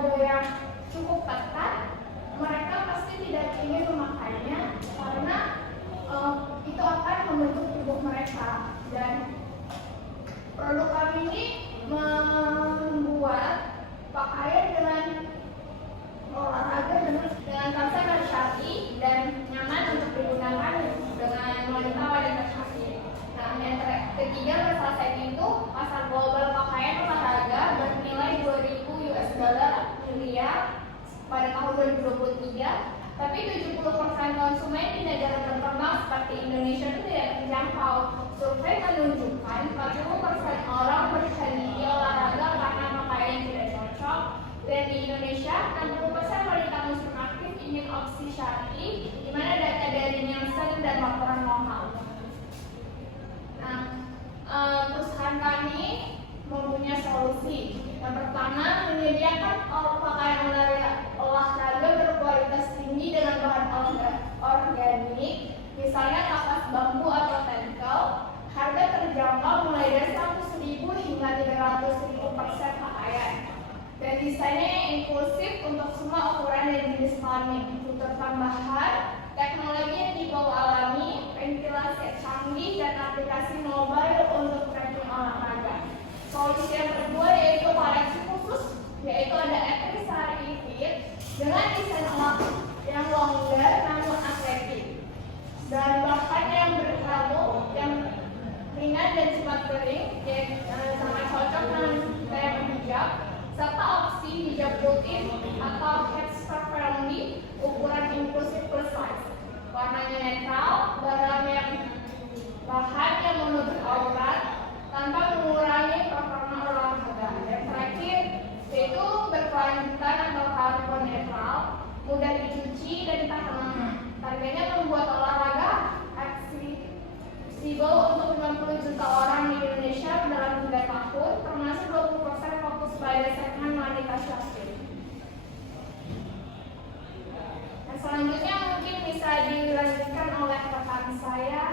olahraga yang cukup ketat, mereka pasti tidak ingin memakainya karena itu akan membentuk tubuh mereka. Dan produk kami ini membuat pakaian dengan olahraga dengan konsep syar'i dan nyaman untuk digunakan dengan wanita syar'i. Nah, yang ketiga masalah saya itu pasar global pakaian olahraga bernilai 2.000 US dollar miliar pada tahun 2023. Tapi 70% konsumen di negara berkembang seperti Indonesia itu tidak terjangkau. Survei menunjukkan 40% orang berhenti olahraga karena pakaian tidak cocok. Dan di Indonesia, 60% wanita muslim aktif ingin opsi syar'i, di mana data dari Nielsen dan laporan lokal. Nah, perusahaan kami mempunyai solusi. Yang pertama, menyediakan pakaian olahraga berkualitas tinggi dengan bahan organik, misalnya kapas bambu atau tenkel. Harga terjangkau mulai dari 100.000 hingga 300.000 per set pakaian. Dan desainnya yang inklusif untuk semua ukuran dan jenis kelamin. Fitur tambahan, teknologi yang dibawa alami, ventilasi canggih, dan aplikasi mobile untuk tracking olahraga. Solusi yang kedua yaitu koleksi khusus, yaitu ada Actrisari Fit dengan desain yang longgar namun atletik, dan bahan yang berkamu, yang ringan dan cepat kering, sangat cocok dengan gaya hijab, serta opsi hijab rutin atau headscarf friendly ukuran inklusif plus size. Warnanya netral, bahan yang menutup aurat tanpa mengurangi performa olahraga. Dan terakhir yaitu berkelanjutan atau karbon netral, mudah dicuci dan tahan lama. Targetnya membuat olahraga aksesibel untuk 50 juta orang di Indonesia dalam 3 tahun, termasuk 20% fokus pada segmen wanita syar'i. Nah, selanjutnya mungkin bisa dilanjutkan oleh rekan saya,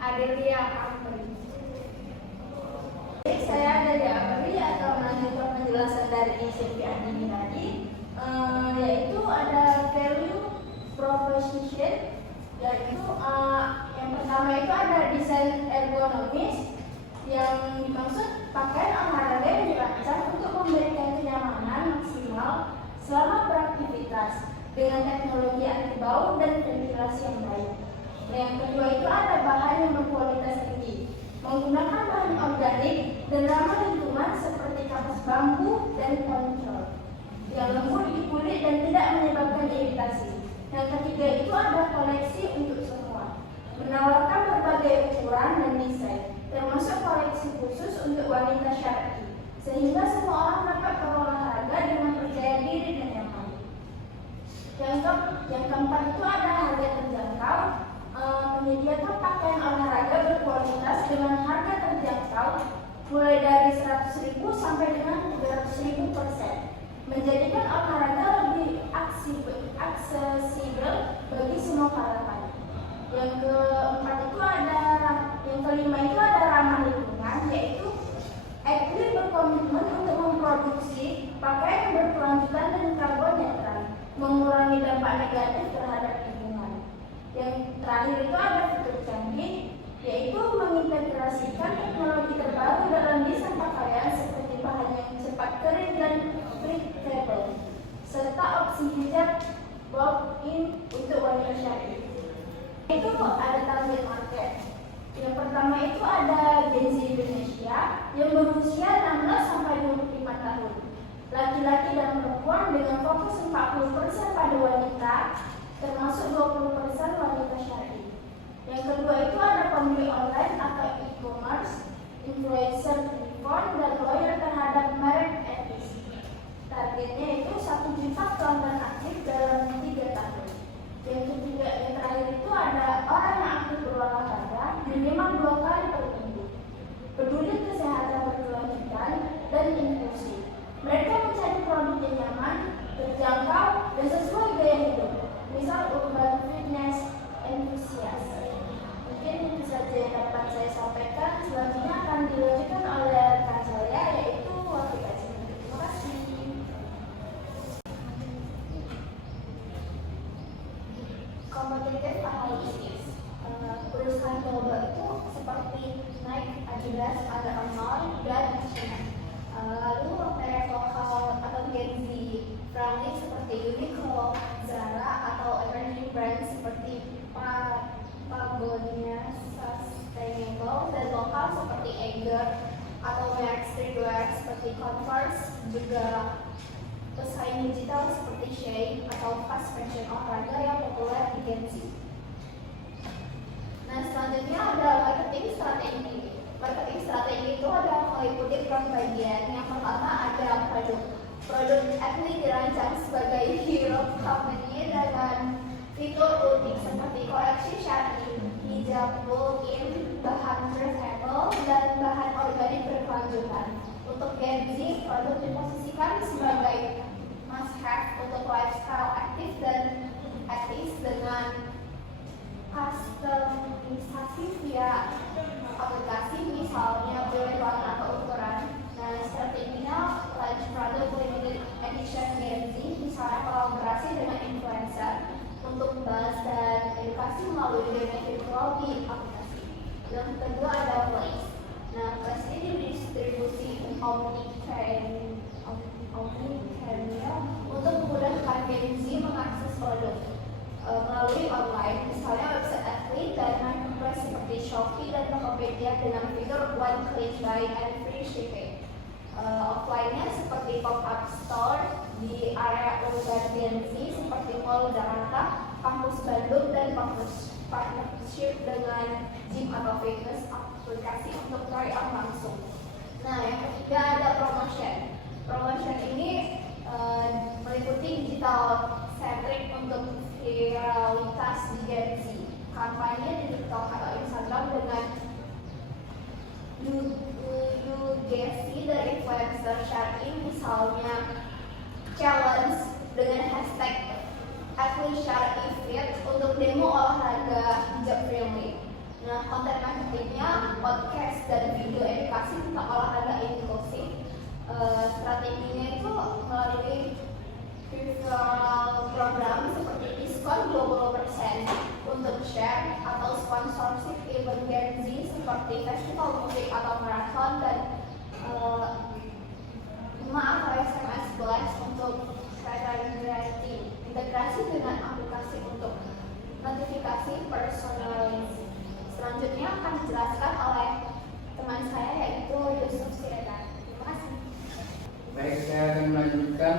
Adelia Amri. Saya Adelia Amri akan melanjutkan penjelasan dari Sylvia Andini tadi, yaitu ada value proposition, yaitu yang pertama itu ada desain ergonomis, yang dimaksud pakaian olahraga yang dirancang untuk memberikan kenyamanan maksimal selama beraktivitas dengan teknologi anti bau dan ventilasi yang baik. Yang kedua itu ada bahan yang berkualitas tinggi, menggunakan bahan organik dan ramah lingkungan seperti kapas bambu dan tenkel, yang lembut di kulit dan tidak menyebabkan iritasi. Yang ketiga itu ada koleksi untuk semua, menawarkan berbagai ukuran dan desain, termasuk koleksi khusus untuk wanita syar'i, sehingga semua orang dapat berolahraga dengan percaya diri dan nyaman. Yang keempat itu ada harga terjangkau, menyediakan pakaian olahraga berkualitas dengan harga terjangkau mulai dari 100.000 sampai dengan 300.000 per set, menjadikan olahraga lebih aksesibel bagi semua kalangan. Yang kelima itu ada ramah lingkungan, yaitu Actri berkomitmen untuk memproduksi pakaian yang berkelanjutan dan karbon netral, mengurangi dampak negatif terhadap lingkungan. Yang terakhir itu ada fitur canggih, yaitu mengintegrasikan teknologi terbaru dalam desain pakaian seperti bahan yang cepat kering dan breathable, serta opsi hijab walk-in untuk wanita syar'i. Itu ada target market. Yang pertama itu ada Gen Z Indonesia yang berusia 16 sampai 25 tahun, laki-laki dan perempuan dengan fokus 40% pada wanita, termasuk 20% wanita syar'i. Yang kedua itu ada pembeli online atau e-commerce, influencer driven dan loyal terhadap merek etis. Targetnya itu 1 juta pelanggan aktif dalam 3 tahun. Yang ketiga, yang terakhir itu ada orang yang aktif berolahraga minimal 2 kali per minggu, peduli kesehatan berkelanjutan dan inklusif. Mereka mencari produk yang nyaman, terjangkau, dan sesuai gaya hidup, misal urban fitness enthusiast. Mungkin itu saja yang dapat saya sampaikan. Selanjutnya akan dilanjutkan oleh dan fashion. Lalu merek lokal atau Gen Z friendly seperti Uniqlo, Zara atau emerging brands seperti Patagonia Sustainable, dan lokal seperti Eiger atau merek streetwear seperti Converse, juga pesaing digital seperti Shein atau fast fashion olahraga yang populer di Gen Z. Nah, selanjutnya ada marketing strategi. Marketing strategi itu ada meliputi bagian. Yang pertama ada produk. Produk atlet dirancang sebagai hero company dengan fitur unik seperti koleksi syari, hijab bulk-in, bahan breathable, dan bahan organik berkelanjutan. Untuk Gen Z, produk diposisikan sebagai must-have untuk lifestyle aktif dan etis dengan customisasi via aplikasi, misalnya pilih warna atau ukuran. Nah, strateginya launch produk limited edition Gen Z, misalnya kolaborasi dengan influencer untuk buzz dan edukasi melalui dunia virtual di aplikasi. Yang kedua ada Place. Nah, Place ini didistribusi omnichannel untuk memudahkan Gen Z mengakses produk melalui online, misalnya website atlet dan marketplace seperti Shopee dan Tokopedia dengan fitur one click buy and free shipping. Offline-nya seperti pop-up store di area urban Gen Z seperti Mall Jakarta, Kampus Bandung, dan partnership dengan gym atau fitness aplikasi untuk try on langsung. Nah, yang ketiga ada promotion. Promotion ini meliputi digital centric untuk viralitas di Gen Z. Kampanye di TikTok atau Instagram dengan UGC dari influencer syari, misalnya challenge dengan hashtag #atletsyarifit untuk demo olahraga hijab friendly. Nah, konten marketingnya podcast dan video edukasi tentang olahraga inklusif. Strateginya itu melalui referral program seperti diskon 20% untuk share atau sponsorship event Gen Z seperti festival musik atau marathon, dan 5 atau SMS blast untuk variety. Integrasi dengan aplikasi untuk notifikasi personalisasi. Selanjutnya akan dijelaskan oleh teman saya yaitu Yusuf Siregar. Terima kasih. Baik, saya akan melanjutkan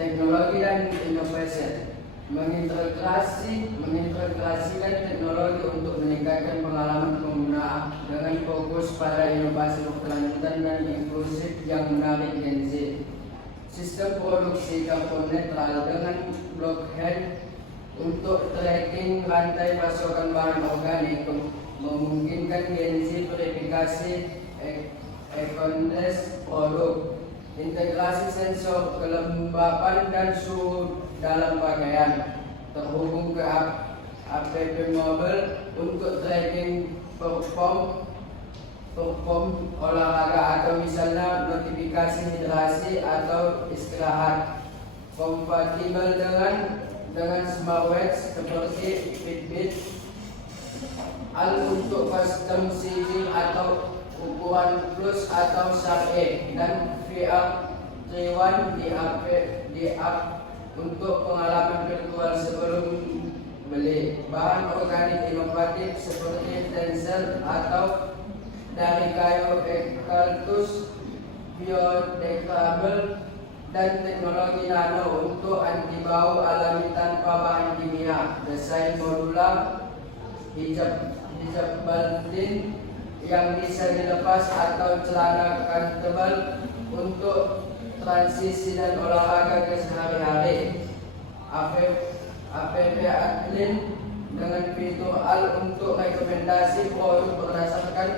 teknologi dan inovasi. Mengintegrasikan teknologi untuk meningkatkan pengalaman pengguna dengan fokus pada inovasi berkelanjutan dan inklusif yang menarik Gen Z. Sistem produksi karbon netral dengan blockchain untuk tracking rantai pasokan bahan organik memungkinkan Gen Z verifikasi ekonomis produk. Integrasi sensor kelembapan dan suhu dalam pakaian terhubung ke app mobile untuk tracking perform olahraga atau misalnya notifikasi hidrasi atau istirahat. Kompatibel dengan smartwatch seperti Fitbit, untuk custom seating atau ukuran plus atau Sharp dan VR Triwan di app untuk pengalaman virtual sebelum beli. Bahan organik inovatif seperti tencel atau dari kayu eucalyptus, biodegradable, dan teknologi nano untuk anti bau alami tanpa bahan kimia. Desain modular, hijab baldin yang bisa dilepas atau celana tebal untuk transisi dan olahraga ke sehari-hari. App Adlin dengan fitur al untuk rekomendasi produk berdasarkan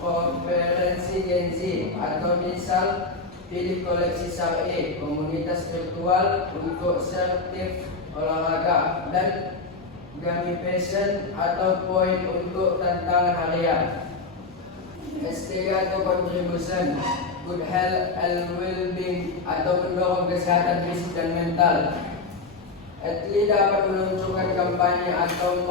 preferensi Gen Z, atau misal pilih koleksi syari, komunitas virtual untuk sertif olahraga, dan gamification atau poin untuk tantangan harian. STG atau contribution, good health and well-being atau mendorong kesehatan fisik dan mental. Atlet dapat meluncurkan kampanye atau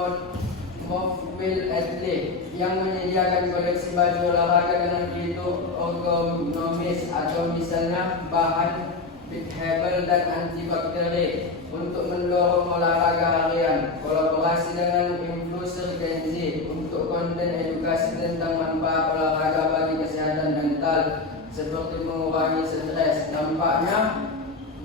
Mobile Athlete yang menyediakan koleksi baju olahraga dengan fitur ergonomis atau misalnya bahan breathable dan antibakteri untuk mendorong olahraga harian. Kolaborasi dengan influencer Gen Z untuk konten edukasi tentang manfaat olahraga bagi kesehatan mental seperti mengurangi stres. Nampaknya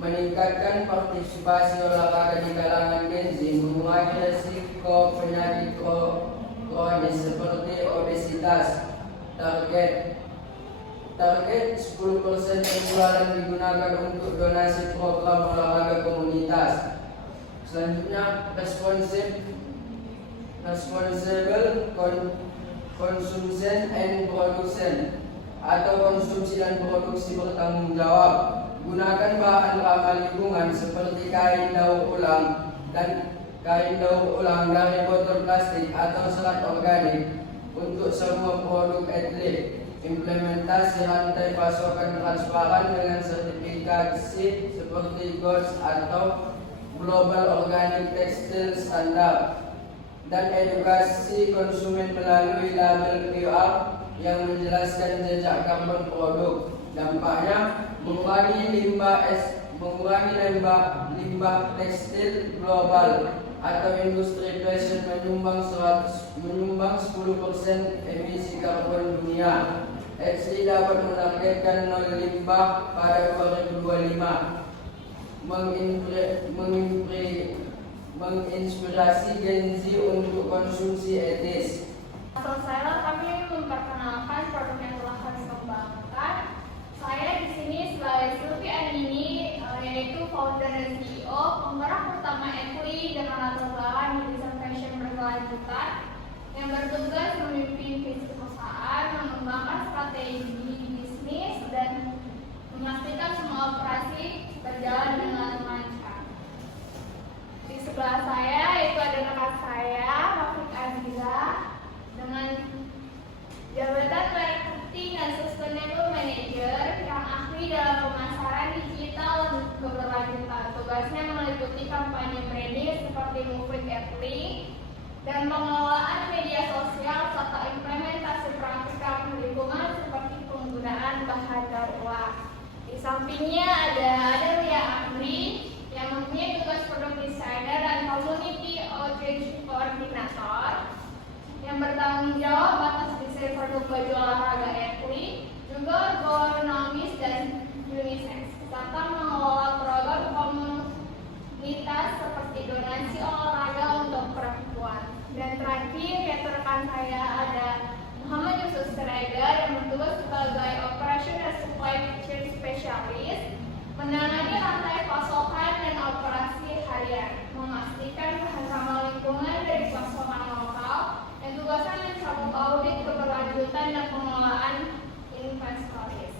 meningkatkan partisipasi olahraga di kalangan Gen Z, mengurangi resiko penyakit kronis seperti obesitas. Target 10% penjualan digunakan untuk donasi program olahraga komunitas. Selanjutnya, responsible consumption and production atau konsumsi dan produksi bertanggung jawab. Gunakan bahan ramah lingkungan seperti kain daur ulang dari botol plastik atau serat organik untuk semua produk atlet. Implementasi rantai pasokan transparan dengan sertifikasi seperti GOTS atau Global Organic Textile Standard, dan edukasi konsumen melalui label QR yang menjelaskan jejak karbon produk. Dampaknya mengurangi limbah tekstil global atau industri fashion menyumbang 10% emisi karbon dunia. XI dapat menargetkan nol limbah pada 2025, menginspirasi Gen Z untuk konsumsi etis. Saya kami memperkenalkan produk yang telah kami kembangkan. Saya di sini sebagai Sylvie Anini, yaitu founder dan CEO penggerak utama Ekli dengan latar belakang di desain fashion berkelanjutan yang bertugas memimpin visi perusahaan, mengembangkan strategi bisnis dan memastikan semua operasi berjalan dengan lancar. Di sebelah saya itu ada rekan saya, Rafiq Aziza, dengan jabatan Marketing dan Sustainable Manager yang ahli dalam pemasaran digital dan keberlanjutan. Tugasnya meliputi kampanye branding seperti Moving Ekli dan pengelolaan media sosial serta implementasi praktikal lingkungan seperti penggunaan bahan daur ulang. Di sampingnya ada Ria Amri yang mempunyai tugas product designer dan community outreach coordinator yang bertanggung jawab atas desain produk baju olahraga Ekli, juga ergonomis dan unisex, serta mengelola program komunitas seperti donasi olahraga untuk perempuan. Dan terakhir, yaitu rekan saya ada Muhammad Yusuf Sregar yang bertugas sebagai Operation and Supply Chain Specialist, menangani rantai pasokan dan operasi harian, memastikan bahan ramah lingkungan dari pasokan lokal, dan tugasnya mencakup audit keberlanjutan dan pengelolaan investoris.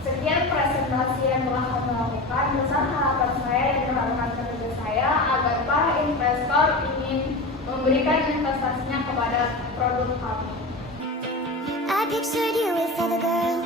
Sekian presentasi yang telah kami lakukan. Besar harapan saya dan harapan kerja saya agar para investor ingin memberikan investasinya kepada produk kami. I pictured you with other girls.